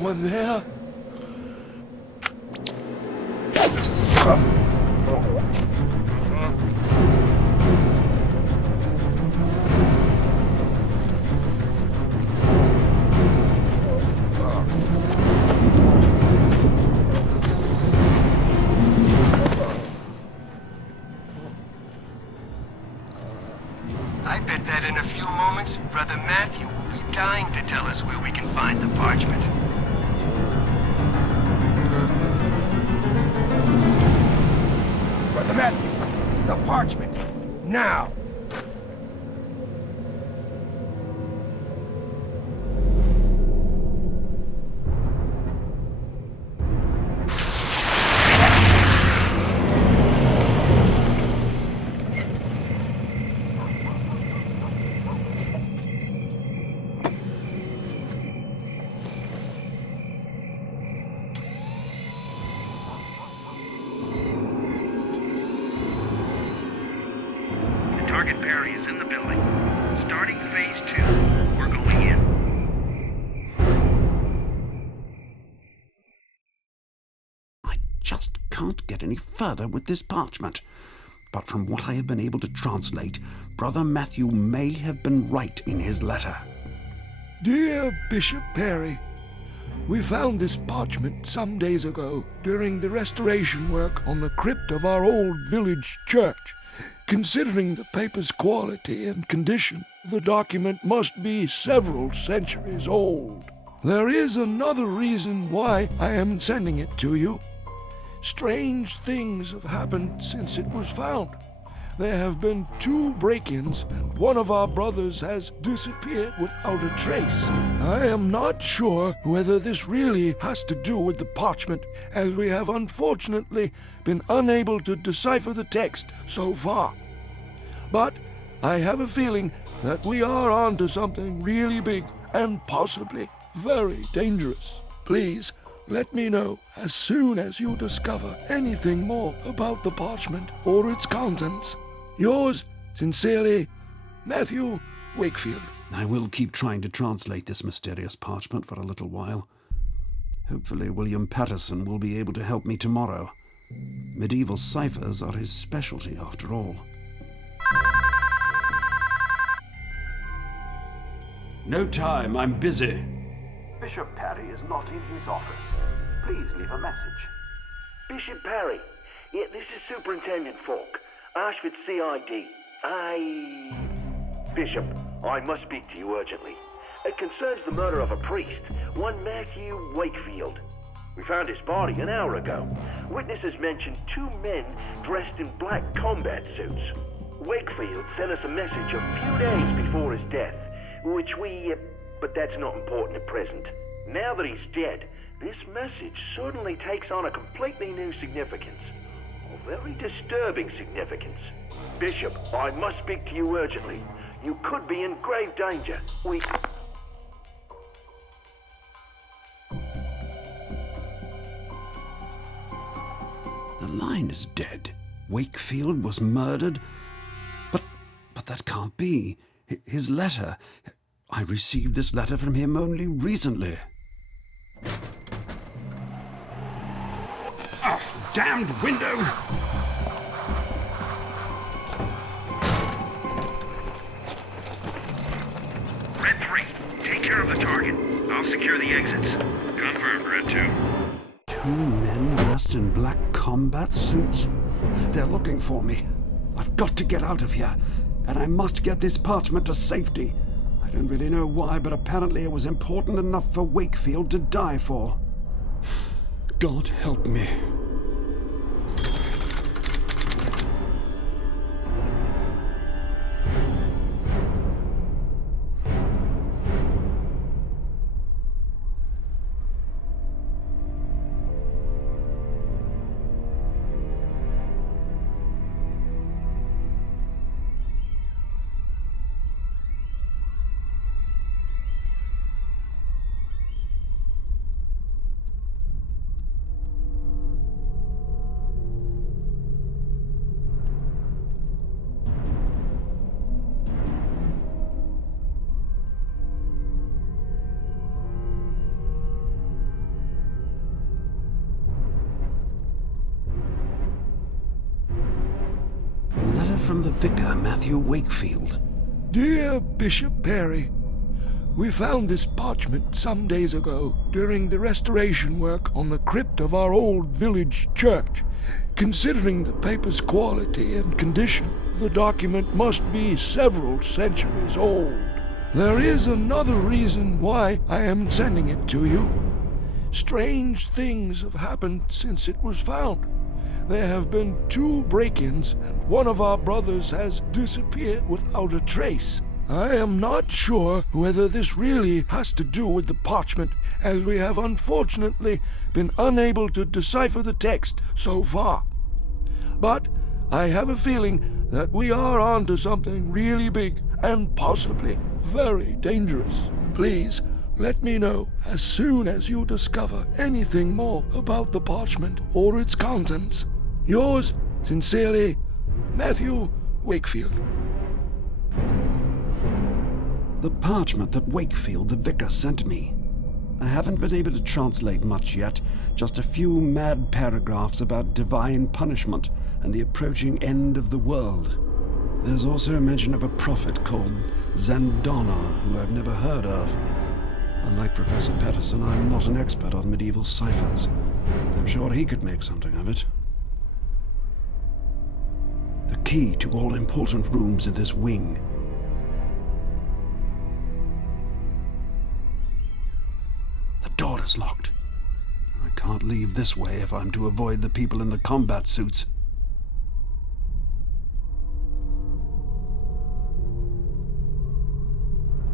anyone there? I bet that in a few moments, Brother Matthew will be dying to tell us where we can find the parchment. Brother Matthew, the parchment, now! Target Perry is in the building. Starting phase 2. We're going in. I just can't get any further with this parchment. But from what I have been able to translate, Brother Matthew may have been right in his letter. Dear Bishop Perry, we found this parchment some days ago during the restoration work on the crypt of our old village church. Considering the paper's quality and condition, the document must be several centuries old. There is another reason why I am sending it to you. Strange things have happened since it was found. There have been 2 break-ins, and one of our brothers has disappeared without a trace. I am not sure whether this really has to do with the parchment, as we have unfortunately been unable to decipher the text so far. But I have a feeling that we are on to something really big and possibly very dangerous. Please let me know as soon as you discover anything more about the parchment or its contents. Yours sincerely, Matthew Wakefield. I will keep trying to translate this mysterious parchment for a little while. Hopefully William Patterson will be able to help me tomorrow. Medieval ciphers are his specialty, after all. No time, I'm busy. Bishop Perry is not in his office. Please leave a message. Bishop Perry, yeah, this is Superintendent Falk, Ashford CID. Bishop, I must speak to you urgently. It concerns the murder of a priest, one Matthew Wakefield. We found his body an hour ago. Witnesses mentioned 2 men dressed in black combat suits. Wakefield sent us a message a few days before his death, which but that's not important at present. Now that he's dead, this message suddenly takes on a completely new significance. A very disturbing significance. Bishop, I must speak to you urgently. You could be in grave danger. The line is dead. Wakefield was murdered? But that can't be. His letter. I received this letter from him only recently. Oh, damned window! Red 3, take care of the target. I'll secure the exits. Confirmed, Red 2. 2 men dressed in black combat suits? They're looking for me. I've got to get out of here, and I must get this parchment to safety. I don't really know why, but apparently it was important enough for Wakefield to die for. God help me. from the vicar, Matthew Wakefield. Dear Bishop Perry, we found this parchment some days ago during the restoration work on the crypt of our old village church. Considering the paper's quality and condition, the document must be several centuries old. There is another reason why I am sending it to you. Strange things have happened since it was found. There have been 2 break-ins, and one of our brothers has disappeared without a trace. I am not sure whether this really has to do with the parchment, as we have unfortunately been unable to decipher the text so far. But I have a feeling that we are onto something really big and possibly very dangerous. Please let me know as soon as you discover anything more about the parchment or its contents. Yours sincerely, Matthew Wakefield. The parchment that Wakefield, the vicar, sent me. I haven't been able to translate much yet, just a few mad paragraphs about divine punishment and the approaching end of the world. There's also a mention of a prophet called Zandona, who I've never heard of. Unlike Professor Patterson, I'm not an expert on medieval ciphers. I'm sure he could make something of it. The key to all important rooms in this wing. The door is locked. I can't leave this way if I'm to avoid the people in the combat suits.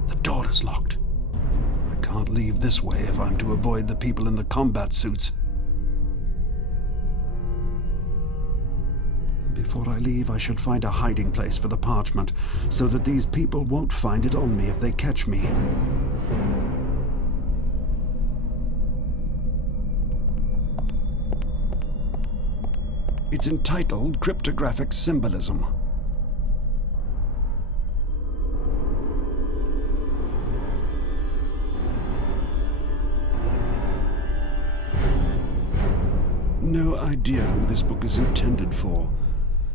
The door is locked. I can't leave this way if I'm to avoid the people in the combat suits. And before I leave, I should find a hiding place for the parchment, so that these people won't find it on me if they catch me. It's entitled Cryptographic Symbolism. No idea who this book is intended for.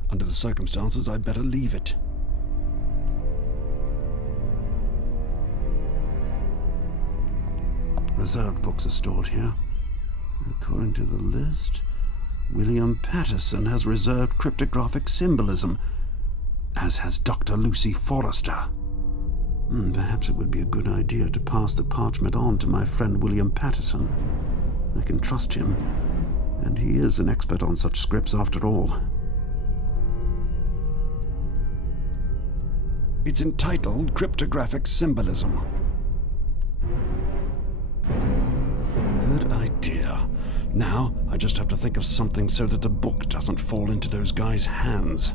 Under the circumstances, I'd better leave it. Reserved books are stored here. According to the list, William Patterson has reserved cryptographic symbolism, as has Dr. Lucy Forrester. Perhaps it would be a good idea to pass the parchment on to my friend William Patterson. I can trust him, and he is an expert on such scripts after all. It's entitled Cryptographic Symbolism. Good idea. Now, I just have to think of something so that the book doesn't fall into those guys' hands.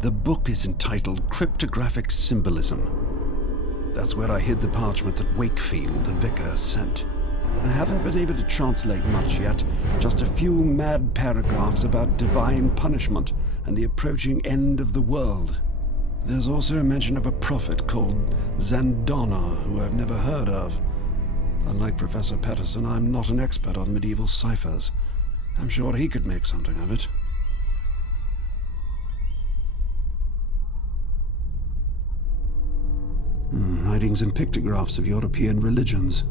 The book is entitled Cryptographic Symbolism. That's where I hid the parchment that Wakefield, the vicar, sent. I haven't been able to translate much yet, just a few mad paragraphs about divine punishment and the approaching end of the world. There's also a mention of a prophet called Zandona, who I've never heard of. Unlike Professor Patterson, I'm not an expert on medieval ciphers. I'm sure he could make something of it. Writings and pictographs of European religions.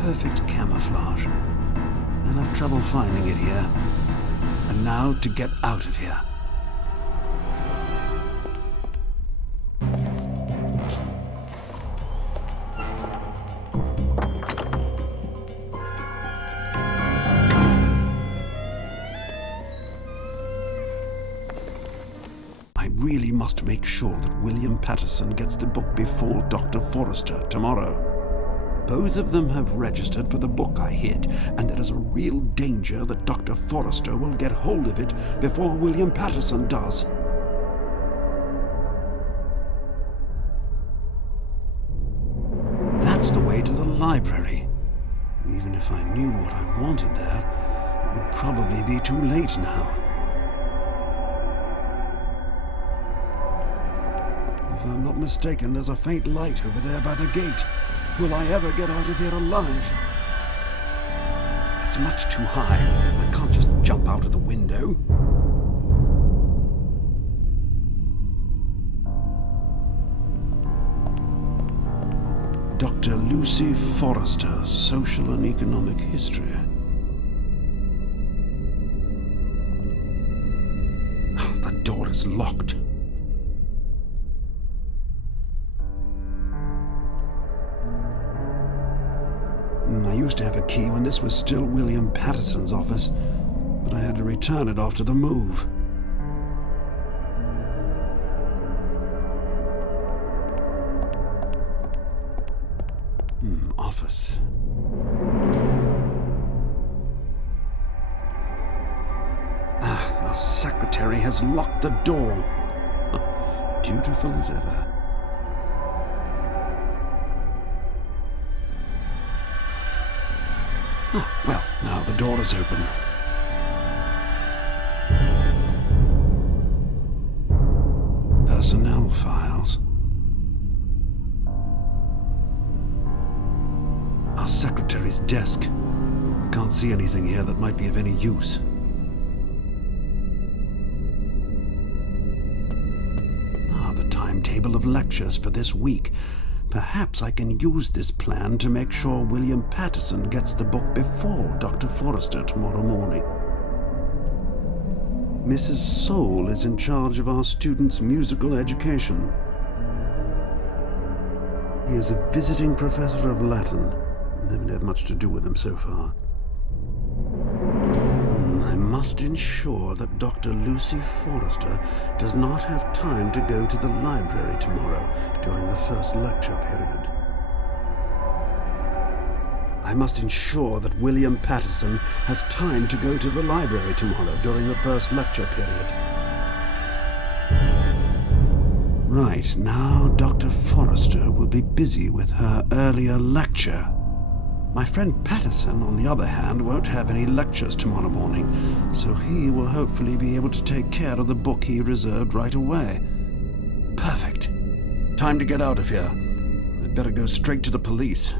Perfect camouflage. I'll have trouble finding it here. And now to get out of here. I really must make sure that William Patterson gets the book before Dr. Forrester tomorrow. Both of them have registered for the book I hid, and there is a real danger that Dr. Forrester will get hold of it before William Patterson does. That's the way to the library. Even if I knew what I wanted there, it would probably be too late now. If I'm not mistaken, there's a faint light over there by the gate. Will I ever get out of here alive? It's much too high. I can't just jump out of the window. Dr. Lucy Forrester, Social and Economic History. The door is locked. I used to have a key when this was still William Patterson's office, but I had to return it after the move. Office. Our secretary has locked the door. Dutiful as ever. Well, now the door is open. Personnel files. Our secretary's desk. I can't see anything here that might be of any use. The timetable of lectures for this week. Perhaps I can use this plan to make sure William Patterson gets the book before Dr. Forrester tomorrow morning. Mrs. Soule is in charge of our students' musical education. He is a visiting professor of Latin. I haven't had much to do with him so far. I must ensure that Dr. Lucy Forrester does not have time to go to the library tomorrow during the first lecture period. I must ensure that William Patterson has time to go to the library tomorrow during the first lecture period. Right, now Dr. Forrester will be busy with her earlier lecture. My friend Patterson, on the other hand, won't have any lectures tomorrow morning, so he will hopefully be able to take care of the book he reserved right away. Perfect. Time to get out of here. I'd better go straight to the police.